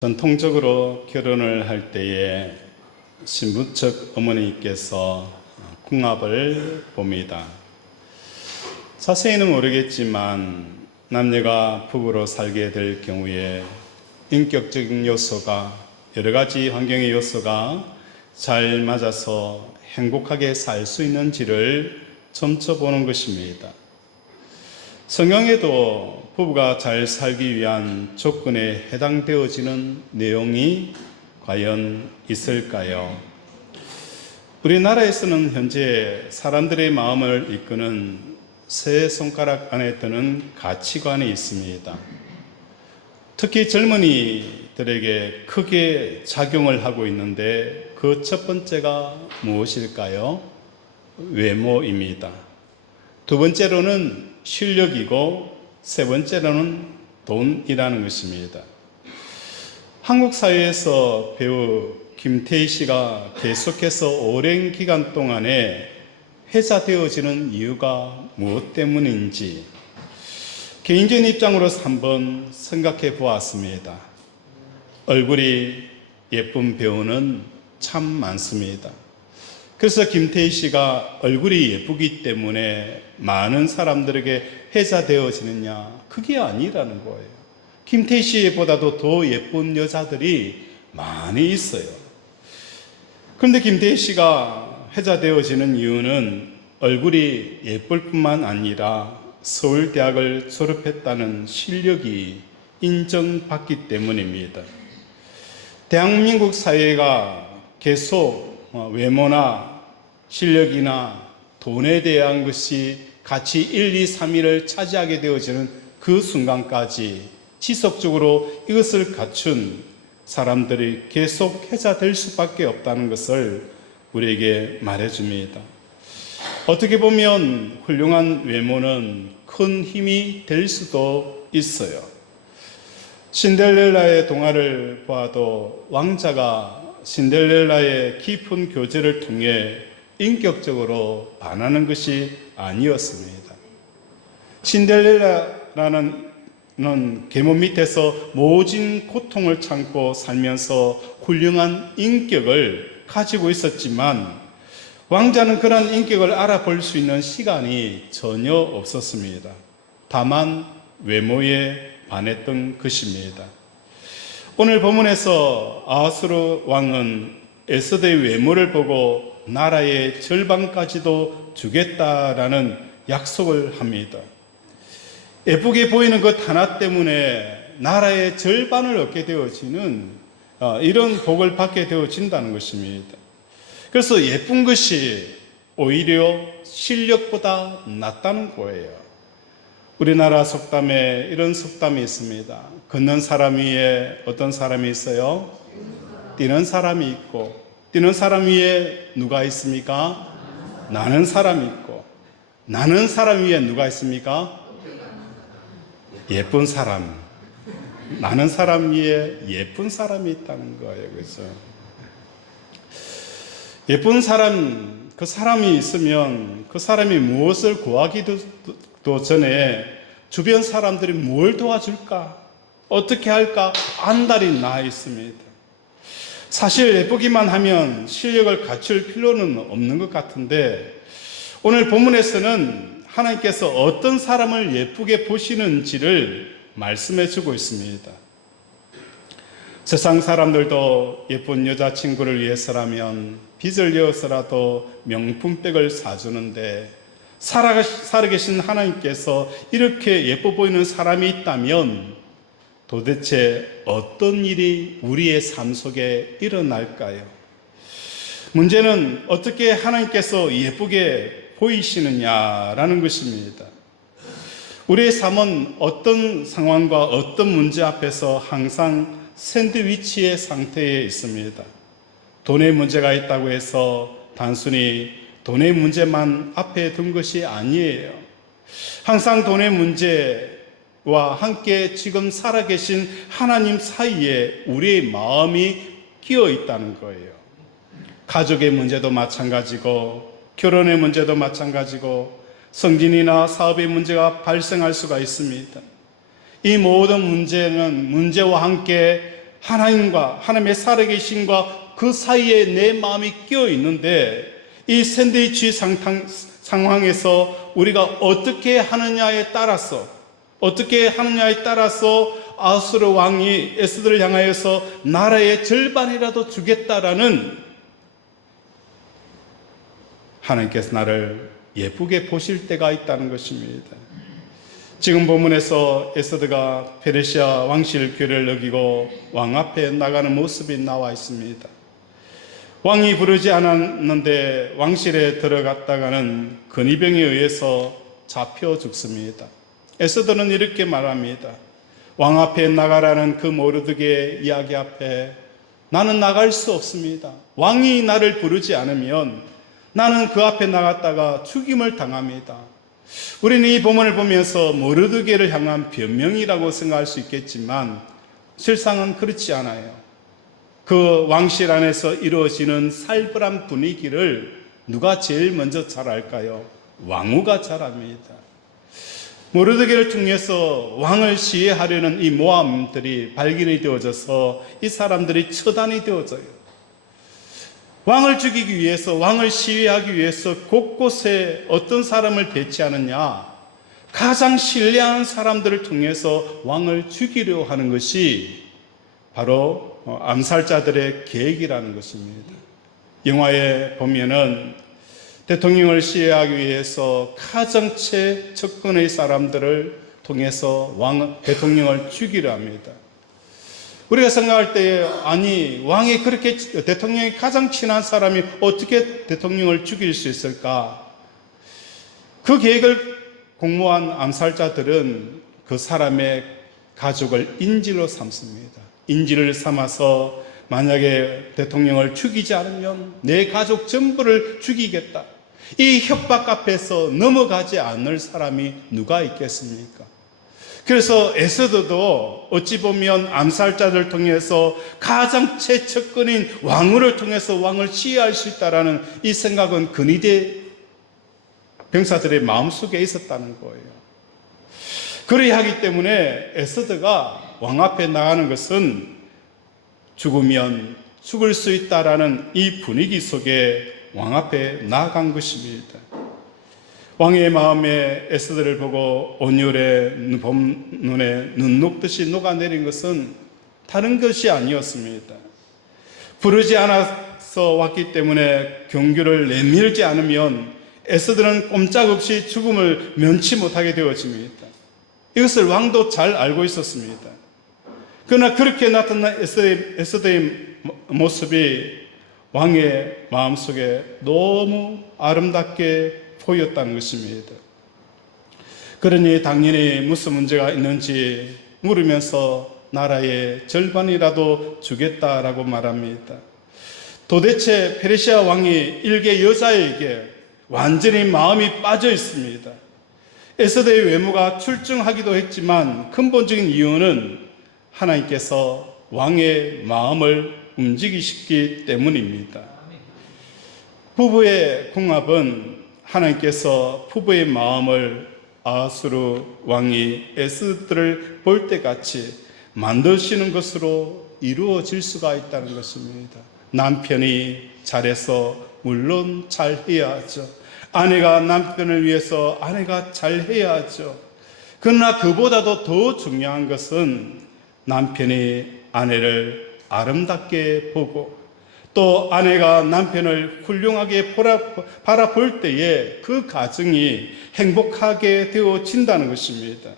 전통적으로 결혼을 할 때에 신부 측 어머니께서 궁합을 봅니다. 자세히는 모르겠지만 남녀가 부부로 살게 될 경우에 인격적인 요소가 여러 가지 환경의 요소가 잘 맞아서 행복하게 살 수 있는지를 점쳐보는 것입니다. 성경에도 부부가 잘 살기 위한 조건에 해당되어지는 내용이 과연 있을까요? 우리나라에서는 현재 사람들의 마음을 이끄는 세 손가락 안에 드는 가치관이 있습니다. 특히 젊은이들에게 크게 작용을 하고 있는데 그 첫 번째가 무엇일까요? 외모입니다. 두 번째로는 실력이고 세 번째로는 돈이라는 것입니다. 한국 사회에서 배우 김태희 씨가 계속해서 오랜 기간 동안에 회자되어지는 이유가 무엇 때문인지 개인적인 입장으로서 한번 생각해 보았습니다. 얼굴이 예쁜 배우는 참 많습니다. 그래서 김태희 씨가 얼굴이 예쁘기 때문에 많은 사람들에게 회자되어지느냐? 그게 아니라는 거예요. 김태희 씨보다도 더 예쁜 여자들이 많이 있어요. 그런데 김태희 씨가 회자되어지는 이유는 얼굴이 예쁠 뿐만 아니라 서울대학을 졸업했다는 실력이 인정받기 때문입니다. 대한민국 사회가 계속 외모나 실력이나 돈에 대한 것이 같이 1, 2, 3위를 차지하게 되어지는 그 순간까지 지속적으로 이것을 갖춘 사람들이 계속 회자될 수밖에 없다는 것을 우리에게 말해줍니다. 어떻게 보면 훌륭한 외모는 큰 힘이 될 수도 있어요. 신데렐라의 동화를 보아도 왕자가 신데렐라의 깊은 교제를 통해 인격적으로 반하는 것이 아니었습니다. 신데렐라는 계문 밑에서 모진 고통을 참고 살면서 훌륭한 인격을 가지고 있었지만 왕자는 그런 인격을 알아볼 수 있는 시간이 전혀 없었습니다. 다만 외모에 반했던 것입니다. 오늘 본문에서 아하수르 왕은 에스더의 외모를 보고 나라의 절반까지도 주겠다라는 약속을 합니다. 예쁘게 보이는 것 하나 때문에 나라의 절반을 얻게 되어지는 이런 복을 받게 되어진다는 것입니다. 그래서 예쁜 것이 오히려 실력보다 낫다는 거예요. 우리나라 속담에 이런 속담이 있습니다. 걷는 사람 위에 어떤 사람이 있어요? 뛰는 사람이 있고, 뛰는 사람 위에 누가 있습니까? 나는 사람이 있고, 나는 사람 위에 누가 있습니까? 예쁜 사람. 나는 사람 위에 예쁜 사람이 있다는 거예요. 그래서 예쁜 사람, 그 사람이 있으면 그 사람이 무엇을 구하기도 전에 주변 사람들이 뭘 도와줄까? 어떻게 할까? 안달이 나 있습니다. 사실 예쁘기만 하면 실력을 갖출 필요는 없는 것 같은데 오늘 본문에서는 하나님께서 어떤 사람을 예쁘게 보시는지를 말씀해 주고 있습니다. 세상 사람들도 예쁜 여자친구를 위해서라면 빚을 내어서라도 명품백을 사주는데 살아계신 하나님께서 이렇게 예뻐 보이는 사람이 있다면 도대체 어떤 일이 우리의 삶 속에 일어날까요? 문제는 어떻게 하나님께서 예쁘게 보이시느냐라는 것입니다. 우리의 삶은 어떤 상황과 어떤 문제 앞에서 항상 샌드위치의 상태에 있습니다. 돈의 문제가 있다고 해서 단순히 돈의 문제만 앞에 둔 것이 아니에요. 항상 돈의 문제와 함께 지금 살아계신 하나님 사이에 우리의 마음이 끼어 있다는 거예요. 가족의 문제도 마찬가지고 결혼의 문제도 마찬가지고 성진이나 사업의 문제가 발생할 수가 있습니다. 이 모든 문제는 문제와 함께 하나님과 하나님의 살아계심과 그 사이에 내 마음이 끼어 있는데 이 샌드위치 상황에서 우리가 어떻게 하느냐에 따라서 아수르 왕이 에스더를 향하여서 나라의 절반이라도 주겠다라는 하나님께서 나를 예쁘게 보실 때가 있다는 것입니다. 지금 본문에서 에스더가 페르시아 왕실 규례를 어기고 왕 앞에 나가는 모습이 나와 있습니다. 왕이 부르지 않았는데 왕실에 들어갔다가는 근위병에 의해서 잡혀 죽습니다. 에스더는 이렇게 말합니다. 왕 앞에 나가라는 그 모르드게의 이야기 앞에 나는 나갈 수 없습니다. 왕이 나를 부르지 않으면 나는 그 앞에 나갔다가 죽임을 당합니다. 우리는 이 본문을 보면서 모르드게를 향한 변명이라고 생각할 수 있겠지만 실상은 그렇지 않아요. 그 왕실 안에서 이루어지는 살벌한 분위기를 누가 제일 먼저 잘 알까요? 왕후가 잘 압니다. 모르드게를 통해서 왕을 시해하려는 이 모함들이 발견이 되어져서 이 사람들이 처단이 되어져요. 왕을 죽이기 위해서, 왕을 시해하기 위해서 곳곳에 어떤 사람을 배치하느냐? 가장 신뢰하는 사람들을 통해서 왕을 죽이려 하는 것이 바로 암살자들의 계획이라는 것입니다. 영화에 보면은 대통령을 시해하기 위해서 가정체 접근의 사람들을 통해서 대통령을 죽이려 합니다. 우리가 생각할 때 아니 왕이 그렇게 대통령이 가장 친한 사람이 어떻게 대통령을 죽일 수 있을까? 그 계획을 공모한 암살자들은 그 사람의 가족을 인질로 삼습니다. 인질을 삼아서 만약에 대통령을 죽이지 않으면 내 가족 전부를 죽이겠다. 이 협박 앞에서 넘어가지 않을 사람이 누가 있겠습니까? 그래서 에스더도 어찌 보면 암살자를 통해서 가장 최측근인 왕후를 통해서 왕을 시해할 수 있다라는 이 생각은 근위대 병사들의 마음속에 있었다는 거예요. 그래야 하기 때문에 에스더가 왕 앞에 나가는 것은 죽으면 죽을 수 있다라는 이 분위기 속에 왕 앞에 나아간 것입니다. 왕의 마음에 에스더를 보고 온율의 봄눈에 눈 녹듯이 녹아내린 것은 다른 것이 아니었습니다. 부르지 않아서 왔기 때문에 경규를 내밀지 않으면 에스더는 꼼짝없이 죽음을 면치 못하게 되어집니다. 이것을 왕도 잘 알고 있었습니다. 그러나 그렇게 나타난 에스더의 모습이 왕의 마음속에 너무 아름답게 보였다는 것입니다. 그러니 당연히 무슨 문제가 있는지 물으면서 나라의 절반이라도 주겠다라고 말합니다. 도대체 페르시아 왕이 일개 여자에게 완전히 마음이 빠져 있습니다. 에스더의 외모가 출중하기도 했지만 근본적인 이유는 하나님께서 왕의 마음을 움직이시기 때문입니다. 부부의 궁합은 하나님께서 부부의 마음을 아수르 왕이 에스더를 볼 때 같이 만드시는 것으로 이루어질 수가 있다는 것입니다. 남편이 잘해서 물론 잘해야 하죠. 아내가 남편을 위해서 아내가 잘해야 하죠. 그러나 그보다도 더 중요한 것은 남편이 아내를 아름답게 보고 또 아내가 남편을 훌륭하게 바라볼 때에 그 가정이 행복하게 되어진다는 것입니다.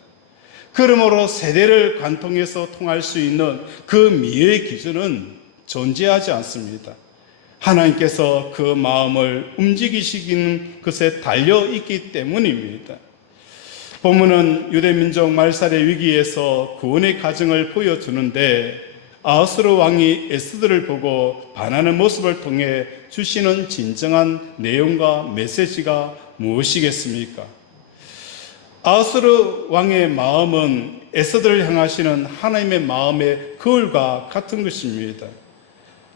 그러므로 세대를 관통해서 통할 수 있는 그 미의 기준은 존재하지 않습니다. 하나님께서 그 마음을 움직이시는 것에 달려있기 때문입니다. 본문은 유대민족 말살의 위기에서 구원의 가정을 보여주는데 아수르 왕이 에스더를 보고 반하는 모습을 통해 주시는 진정한 내용과 메시지가 무엇이겠습니까? 아수르 왕의 마음은 에스더를 향하시는 하나님의 마음의 거울과 같은 것입니다.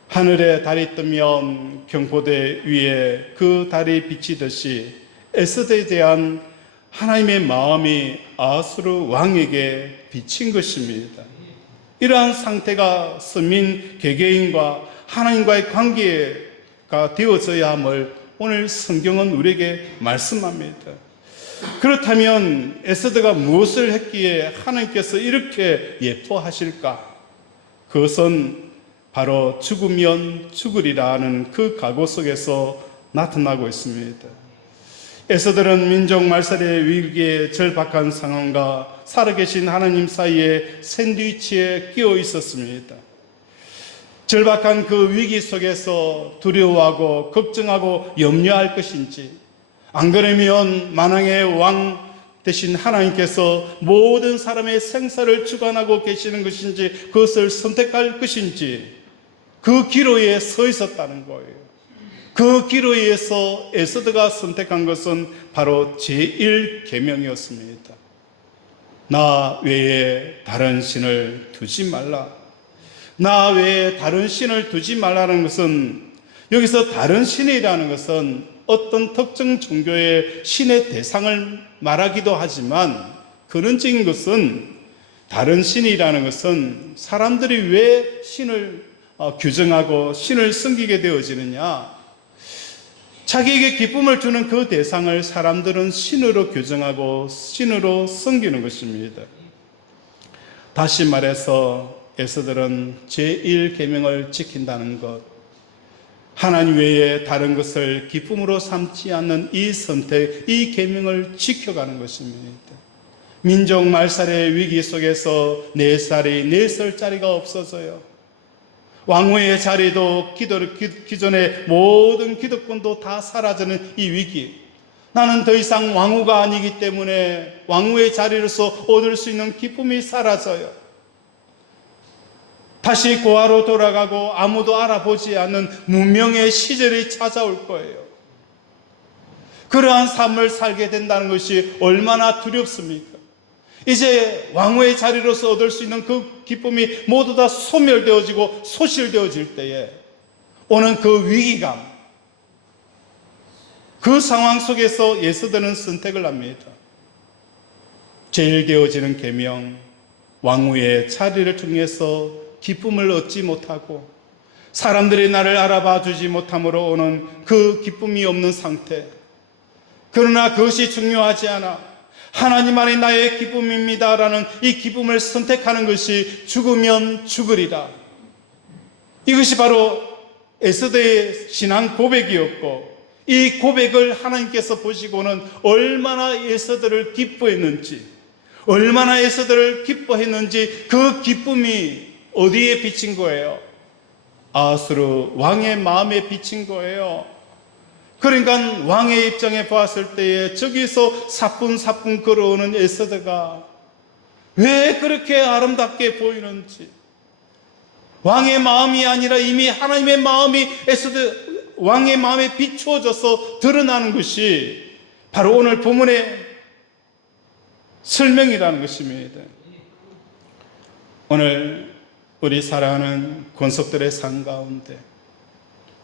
하늘에 달이 뜨면 경포대 위에 그 달이 비치듯이 에스더에 대한 하나님의 마음이 아수르 왕에게 비친 것입니다. 이러한 상태가 서민 개개인과 하나님과의 관계가 되어져야 함을 오늘 성경은 우리에게 말씀합니다. 그렇다면 에스더가 무엇을 했기에 하나님께서 이렇게 예뻐하실까? 그것은 바로 죽으면 죽으리라는 그 각오 속에서 나타나고 있습니다. 에스더는 민족 말살의 위기에 절박한 상황과 살아계신 하나님 사이에 샌드위치에 끼어 있었습니다. 절박한 그 위기 속에서 두려워하고 걱정하고 염려할 것인지, 안 그러면 만왕의 왕 대신 하나님께서 모든 사람의 생사를 주관하고 계시는 것인지, 그것을 선택할 것인지, 그 기로에 서 있었다는 거예요. 그 기로에서 에스더가 선택한 것은 바로 제1계명이었습니다. 나 외에 다른 신을 두지 말라. 나 외에 다른 신을 두지 말라는 것은, 여기서 다른 신이라는 것은 어떤 특정 종교의 신의 대상을 말하기도 하지만, 근원적인 것은, 다른 신이라는 것은 사람들이 왜 신을 규정하고 신을 섬기게 되어지느냐, 자기에게 기쁨을 주는 그 대상을 사람들은 신으로 규정하고 신으로 섬기는 것입니다. 다시 말해서 에스더는 제1계명을 지킨다는 것, 하나님 외에 다른 것을 기쁨으로 삼지 않는 이 선택, 이 계명을 지켜가는 것입니다. 민족 말살의 위기 속에서 4살짜리가 없어져요. 왕후의 자리도 기존의 모든 기득권도 다 사라지는 이 위기, 나는 더 이상 왕후가 아니기 때문에 왕후의 자리로서 얻을 수 있는 기쁨이 사라져요. 다시 고아로 돌아가고 아무도 알아보지 않는 무명의 시절이 찾아올 거예요. 그러한 삶을 살게 된다는 것이 얼마나 두렵습니까? 이제 왕후의 자리로서 얻을 수 있는 그 기쁨이 모두 다 소멸되어지고 소실되어질 때에 오는 그 위기감, 그 상황 속에서 에스더는 선택을 합니다. 제일 되어지는 계명, 왕후의 자리를 통해서 기쁨을 얻지 못하고 사람들이 나를 알아봐 주지 못함으로 오는 그 기쁨이 없는 상태. 그러나 그것이 중요하지 않아. 하나님만이 나의 기쁨입니다라는 이 기쁨을 선택하는 것이 죽으면 죽으리라. 이것이 바로 에스더의 신앙 고백이었고, 이 고백을 하나님께서 보시고는 얼마나 에스더를 기뻐했는지, 얼마나 에스더를 기뻐했는지, 그 기쁨이 어디에 비친 거예요? 아하스로 왕의 마음에 비친 거예요. 그러니까 왕의 입장에 보았을 때에 저기서 사뿐사뿐 걸어오는 에스더가 왜 그렇게 아름답게 보이는지, 왕의 마음이 아니라 이미 하나님의 마음이 에스더 왕의 마음에 비추어져서 드러나는 것이 바로 오늘 본문의 설명이라는 것입니다. 오늘 우리 사랑하는 권속들의 삶 가운데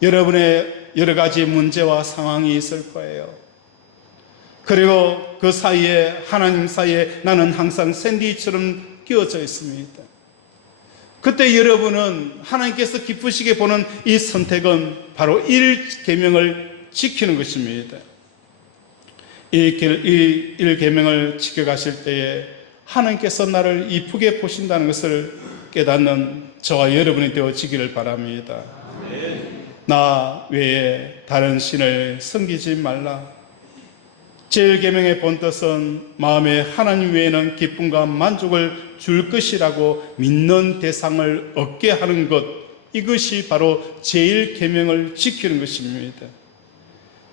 여러분의 여러 가지 문제와 상황이 있을 거예요. 그리고 그 사이에, 하나님 사이에 나는 항상 샌드위치처럼 끼워져 있습니다. 그때 여러분은 하나님께서 기쁘시게 보는 이 선택은 바로 1계명을 지키는 것입니다. 이 1계명을 지켜가실 때에 하나님께서 나를 이쁘게 보신다는 것을 깨닫는 저와 여러분이 되어지기를 바랍니다. 나 외에 다른 신을 섬기지 말라. 제1계명의 본뜻은 마음에 하나님 외에는 기쁨과 만족을 줄 것이라고 믿는 대상을 얻게 하는 것, 이것이 바로 제1계명을 지키는 것입니다.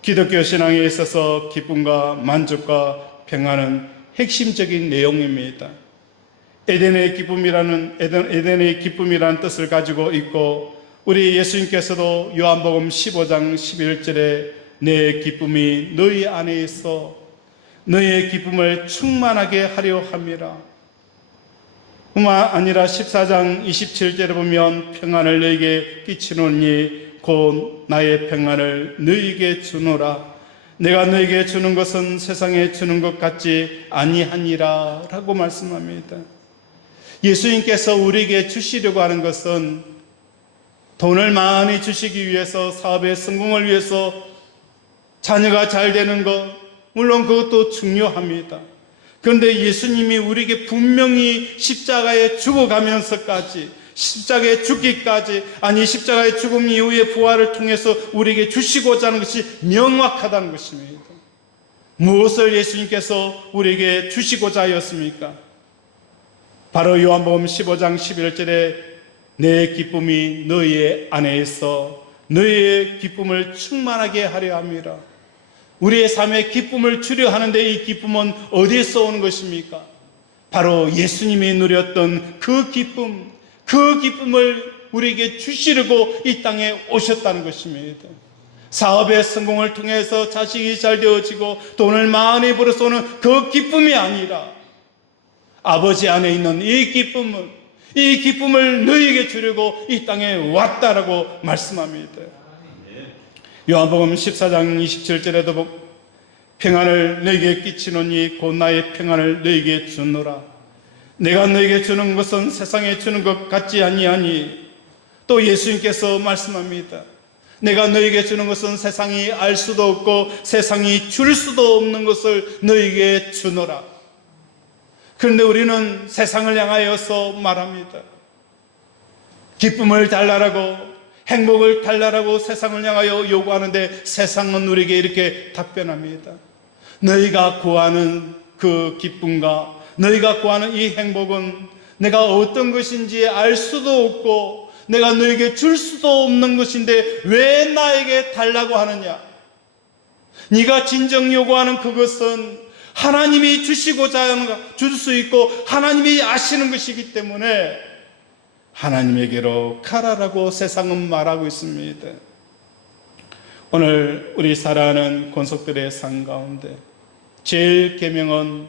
기독교 신앙에 있어서 기쁨과 만족과 평안은 핵심적인 내용입니다. 에덴의 기쁨이라는 뜻을 가지고 있고, 우리 예수님께서도 요한복음 15장 11절에 내 기쁨이 너희 안에 있어 너희의 기쁨을 충만하게 하려 함이라. 뿐만 아니라 14장 27절에 보면 평안을 너희에게 끼치노니 곧 나의 평안을 너희에게 주노라. 내가 너희에게 주는 것은 세상에 주는 것 같지 아니하니라 라고 말씀합니다. 예수님께서 우리에게 주시려고 하는 것은 돈을 많이 주시기 위해서, 사업의 성공을 위해서, 자녀가 잘 되는 것, 물론 그것도 중요합니다. 그런데 예수님이 우리에게 분명히 십자가에 죽어가면서까지, 십자가에 죽기까지, 아니 십자가의 죽음 이후의 부활을 통해서 우리에게 주시고자 하는 것이 명확하다는 것입니다. 무엇을 예수님께서 우리에게 주시고자 하였습니까? 바로 요한복음 15장 11절에 내 기쁨이 너희의 안에 있어 너희의 기쁨을 충만하게 하려 함이라. 우리의 삶에 기쁨을 주려 하는데 이 기쁨은 어디에서 오는 것입니까? 바로 예수님이 누렸던 그 기쁨을 우리에게 주시려고 이 땅에 오셨다는 것입니다. 사업의 성공을 통해서 자식이 잘 되어지고 돈을 많이 벌어서 오는 그 기쁨이 아니라 아버지 안에 있는 이 기쁨을 너희에게 주려고 이 땅에 왔다라고 말씀합니다. 요한복음 14장 27절에도 평안을 너희에게 끼치노니 곧 나의 평안을 너희에게 주노라. 내가 너희에게 주는 것은 세상에 주는 것 같지 아니하니. 또 예수님께서 말씀합니다. 내가 너희에게 주는 것은 세상이 알 수도 없고 세상이 줄 수도 없는 것을 너희에게 주노라. 그런데 우리는 세상을 향하여서 말합니다. 기쁨을 달라라고, 행복을 달라라고 세상을 향하여 요구하는데 세상은 우리에게 이렇게 답변합니다. 너희가 구하는 그 기쁨과 너희가 구하는 이 행복은 내가 어떤 것인지 알 수도 없고 내가 너에게 줄 수도 없는 것인데 왜 나에게 달라고 하느냐? 네가 진정 요구하는 그것은 하나님이 주시고자 하는 것, 줄 수 있고 하나님이 아시는 것이기 때문에 하나님에게로 가라라고 세상은 말하고 있습니다. 오늘 우리 살아가는 권속들의 삶 가운데 제일 계명은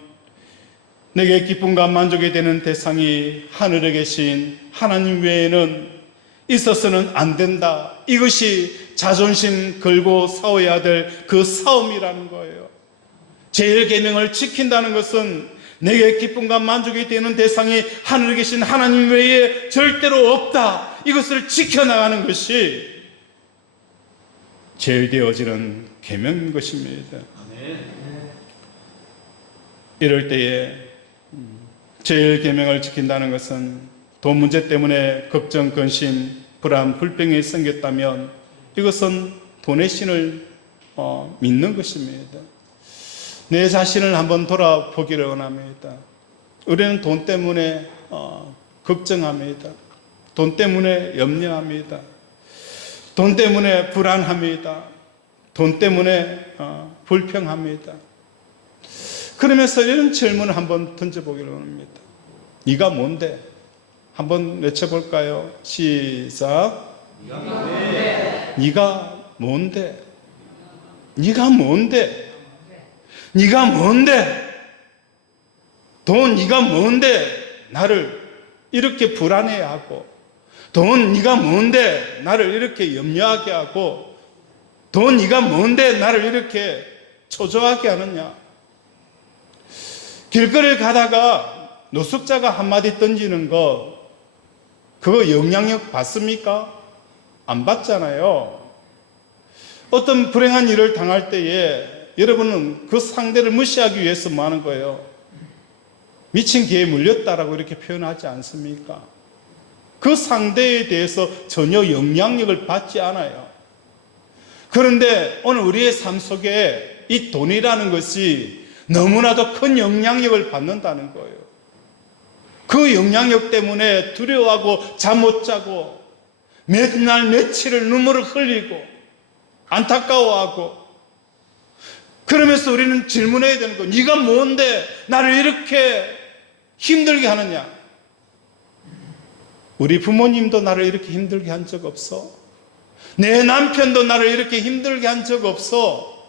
내게 기쁨과 만족이 되는 대상이 하늘에 계신 하나님 외에는 있어서는 안 된다. 이것이 자존심 걸고 싸워야 될 그 싸움이라는 거예요. 제일 계명을 지킨다는 것은 내게 기쁨과 만족이 되는 대상이 하늘에 계신 하나님 외에 절대로 없다. 이것을 지켜나가는 것이 제일 되어지는 계명인 것입니다. 이럴 때에 제일 계명을 지킨다는 것은 돈 문제 때문에 걱정, 근심, 불안, 불평이 생겼다면 이것은 돈의 신을 믿는 것입니다. 내 자신을 한번 돌아보기를 원합니다. 우리는 돈 때문에 걱정합니다. 돈 때문에 염려합니다. 돈 때문에 불안합니다. 돈 때문에 불평합니다. 그러면서 이런 질문을 한번 던져보기를 원합니다. 네가 뭔데? 한번 외쳐볼까요? 시작. 네가 뭔데? 네가 뭔데? 네가 뭔데? 돈 네가 뭔데? 나를 이렇게 불안해하고, 돈 네가 뭔데? 나를 이렇게 염려하게 하고, 돈 네가 뭔데? 나를 이렇게 초조하게 하느냐? 길거리를 가다가 노숙자가 한마디 던지는 거 그거 영향력 받습니까? 안 받잖아요. 어떤 불행한 일을 당할 때에 여러분은 그 상대를 무시하기 위해서 뭐 하는 거예요? 미친 개에 물렸다라고 이렇게 표현하지 않습니까? 그 상대에 대해서 전혀 영향력을 받지 않아요. 그런데 오늘 우리의 삶 속에 이 돈이라는 것이 너무나도 큰 영향력을 받는다는 거예요. 그 영향력 때문에 두려워하고 잠 못 자고 맨날 며칠을 눈물을 흘리고 안타까워하고, 그러면서 우리는 질문해야 되는 거예요. 네가 뭔데 나를 이렇게 힘들게 하느냐? 우리 부모님도 나를 이렇게 힘들게 한 적 없어? 내 남편도 나를 이렇게 힘들게 한 적 없어?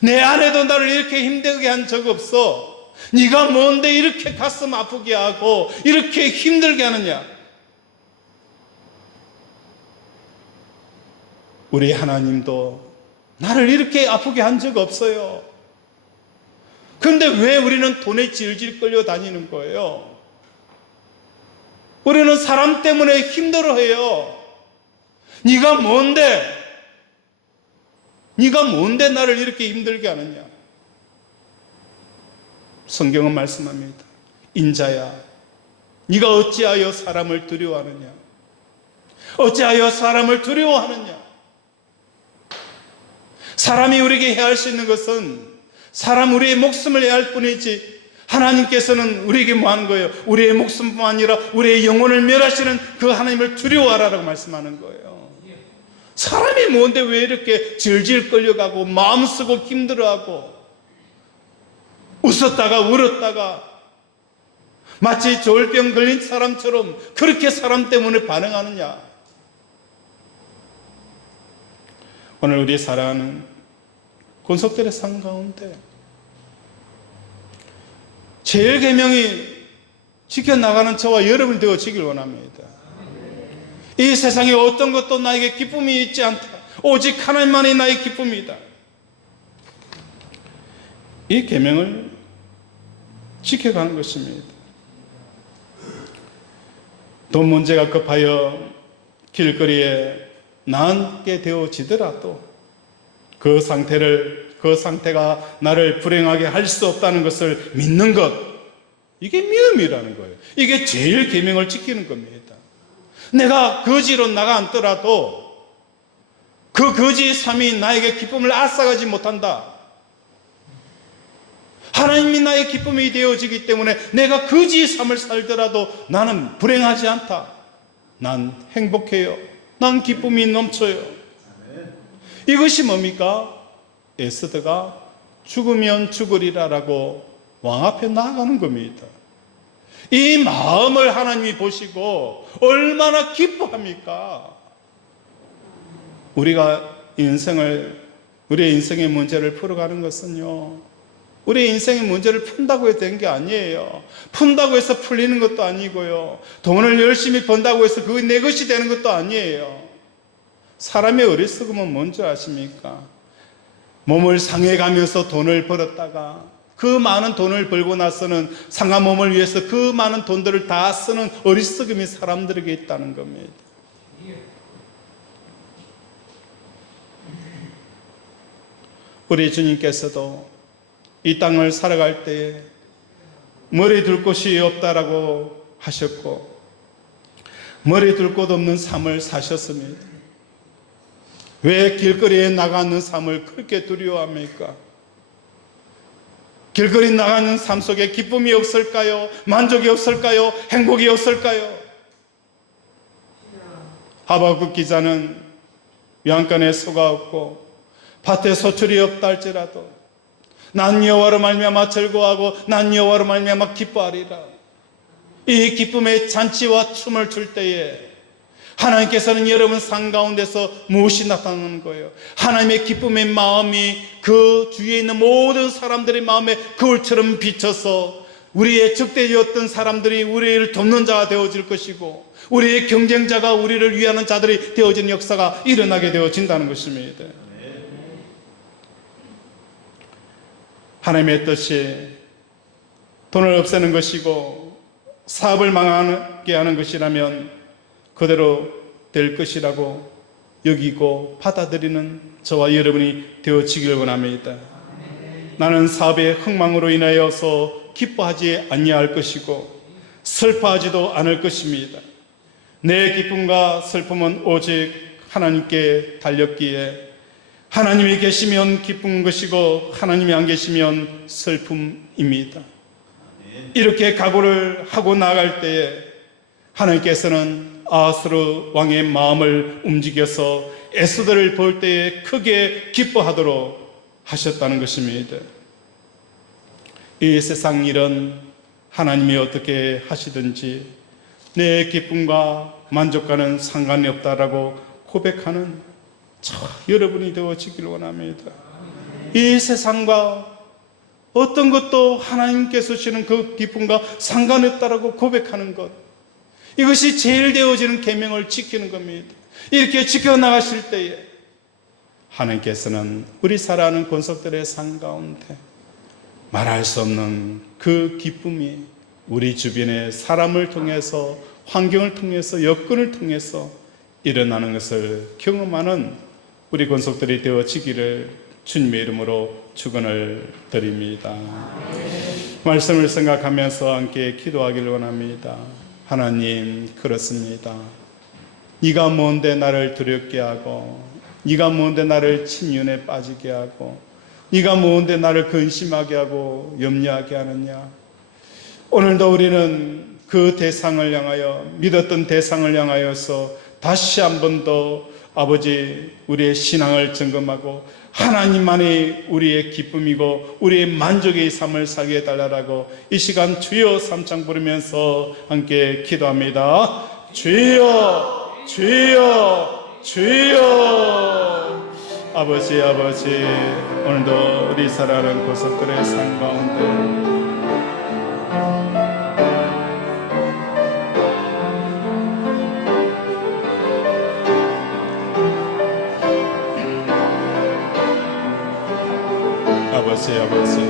내 아내도 나를 이렇게 힘들게 한 적 없어? 네가 뭔데 이렇게 가슴 아프게 하고 이렇게 힘들게 하느냐? 우리 하나님도 나를 이렇게 아프게 한 적 없어요. 그런데 왜 우리는 돈에 질질 끌려 다니는 거예요? 우리는 사람 때문에 힘들어해요. 네가 뭔데? 네가 뭔데 나를 이렇게 힘들게 하느냐? 성경은 말씀합니다. 인자야, 네가 어찌하여 사람을 두려워하느냐? 어찌하여 사람을 두려워하느냐? 사람이 우리에게 해할 수 있는 것은 사람 우리의 목숨을 해할 뿐이지, 하나님께서는 우리에게 뭐 하는 거예요? 우리의 목숨뿐만 아니라 우리의 영혼을 멸하시는 그 하나님을 두려워하라고 말씀하는 거예요. 사람이 뭔데 왜 이렇게 질질 끌려가고 마음 쓰고 힘들어하고 웃었다가 울었다가 마치 조울병 걸린 사람처럼 그렇게 사람 때문에 반응하느냐? 오늘 우리 사랑하는 권속들의 삶 가운데 제일 계명이 지켜나가는 저와 여러분이 되어지길 원합니다. 이 세상에 어떤 것도 나에게 기쁨이 있지 않다. 오직 하나님만이 나의 기쁨이다. 이 계명을 지켜가는 것입니다. 돈 문제가 급하여 길거리에 나앉게 되어지더라도 그 상태가 나를 불행하게 할 수 없다는 것을 믿는 것, 이게 믿음이라는 거예요. 이게 제일 계명을 지키는 겁니다. 내가 거지로 나가앉더라도 그 거지의 삶이 나에게 기쁨을 앗아가지 못한다. 하나님이 나의 기쁨이 되어지기 때문에 내가 거지의 삶을 살더라도 나는 불행하지 않다. 난 행복해요. 난 기쁨이 넘쳐요. 이것이 뭡니까? 에스더가 죽으면 죽으리라라고 왕 앞에 나아가는 겁니다. 이 마음을 하나님이 보시고 얼마나 기뻐합니까? 우리가 우리의 인생의 문제를 풀어가는 것은요, 우리의 인생의 문제를 푼다고 해서 된 게 아니에요. 푼다고 해서 풀리는 것도 아니고요, 돈을 열심히 번다고 해서 그게 내 것이 되는 것도 아니에요. 사람의 어리석음은 뭔지 아십니까? 몸을 상해가면서 돈을 벌었다가 그 많은 돈을 벌고 나서는 상한 몸을 위해서 그 많은 돈들을 다 쓰는 어리석음이 사람들에게 있다는 겁니다. 우리 주님께서도 이 땅을 살아갈 때에 머리 둘 곳이 없다라고 하셨고 머리 둘 곳 없는 삶을 사셨습니다. 왜 길거리에 나가는 삶을 그렇게 두려워합니까? 길거리 나가는 삶 속에 기쁨이 없을까요? 만족이 없을까요? 행복이 없을까요? 하박국 기자는 양간에 소가 없고 밭에 소출이 없다 할지라도 난 여호와로 말미암아 즐거워하고 난 여호와로 말미암아 기뻐하리라. 이 기쁨의 잔치와 춤을 출 때에 하나님께서는 여러분 삶 가운데서 무엇이 나타나는 거예요? 하나님의 기쁨의 마음이 그 주위에 있는 모든 사람들의 마음에 거울처럼 비쳐서 우리의 적대되었던 사람들이 우리를 돕는 자가 되어질 것이고 우리의 경쟁자가 우리를 위하는 자들이 되어지는 역사가 일어나게 되어진다는 것입니다. 하나님의 뜻이 돈을 없애는 것이고 사업을 망하게 하는 것이라면 그대로 될 것이라고 여기고 받아들이는 저와 여러분이 되어지길 원합니다. 나는 사업의 흥망으로 인하여서 기뻐하지 아니할 것이고 슬퍼하지도 않을 것입니다. 내 기쁨과 슬픔은 오직 하나님께 달렸기에 하나님이 계시면 기쁜 것이고 하나님이 안 계시면 슬픔입니다. 이렇게 각오를 하고 나아갈 때에 하나님께서는 아하스로 왕의 마음을 움직여서 에스더를 볼 때에 크게 기뻐하도록 하셨다는 것입니다. 이 세상 일은 하나님이 어떻게 하시든지 내 기쁨과 만족과는 상관이 없다라고 고백하는 여러분이 되어지길 원합니다. 이 세상과 어떤 것도 하나님께서 주시는 그 기쁨과 상관없다라고 고백하는 것, 이것이 제일 되어지는 계명을 지키는 겁니다. 이렇게 지켜나가실 때에 하나님께서는 우리 살아가는 권속들의 삶 가운데 말할 수 없는 그 기쁨이 우리 주변의 사람을 통해서 환경을 통해서, 여건을 통해서 일어나는 것을 경험하는 우리 권속들이 되어지기를 주님의 이름으로 축원을 드립니다. 말씀을 생각하면서 함께 기도하기를 원합니다. 하나님, 그렇습니다. 네가 뭔데 나를 두렵게 하고, 네가 뭔데 나를 침륜에 빠지게 하고, 네가 뭔데 나를 근심하게 하고 염려하게 하느냐. 오늘도 우리는 그 대상을 향하여, 믿었던 대상을 향하여서 다시 한 번 더 아버지 우리의 신앙을 점검하고 하나님만이 우리의 기쁨이고 우리의 만족의 삶을 살게 해달라고 이 시간 주여 삼창 부르면서 함께 기도합니다. 주여, 주여, 주여. 아버지, 아버지, 오늘도 우리 사랑하는 고속들의 삶 가운데 아버지, 아버지,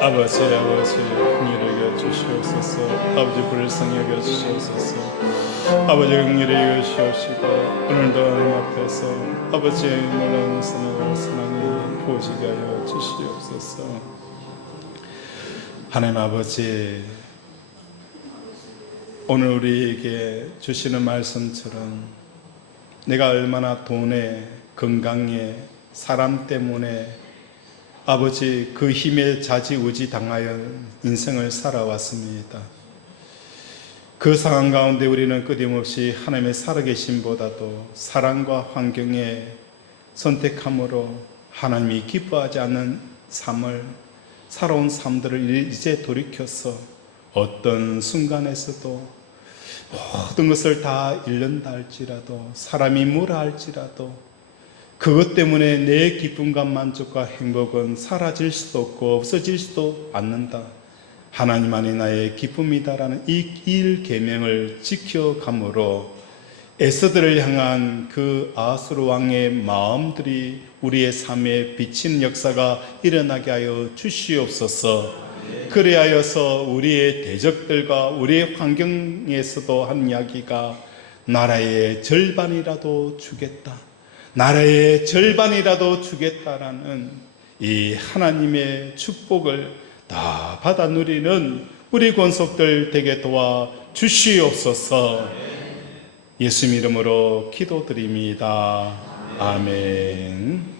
아버지, 아버지, 긍휼히 여겨 주시옵소서. 아버지, 불쌍히 여겨 주시옵소서. 아버지, 긍휼히 여겨 주시옵시고 오늘도 하나님 앞에서 아버지의 놀라운 선하니 보시게 하여 주시옵소서. 하나님 아버지, 오늘 우리에게 주시는 말씀처럼 내가 얼마나 돈에, 건강에, 사람 때문에 아버지 그 힘에 좌지우지 당하여 인생을 살아왔습니다. 그 상황 가운데 우리는 끊임없이 하나님의 살아계심보다도 사랑과 환경에 선택함으로 하나님이 기뻐하지 않는 삶을, 살아온 삶들을 이제 돌이켜서 어떤 순간에서도 모든 것을 다 잃는다 할지라도, 사람이 뭐라 할지라도 그것 때문에 내 기쁨과 만족과 행복은 사라질 수도 없고 없어질 수도 않는다. 하나님만이 나의 기쁨이다라는 이 일계명을 지켜감으로 에스더를 향한 그 아수르 왕의 마음들이 우리의 삶에 비치는 역사가 일어나게 하여 주시옵소서. 그리하여서 우리의 대적들과 우리의 환경에서도 한 이야기가 나라의 절반이라도 주겠다, 나라의 절반이라도 주겠다라는 이 하나님의 축복을 다 받아 누리는 우리 권속들 되게 도와 주시옵소서. 예수 이름으로 기도드립니다. 아멘.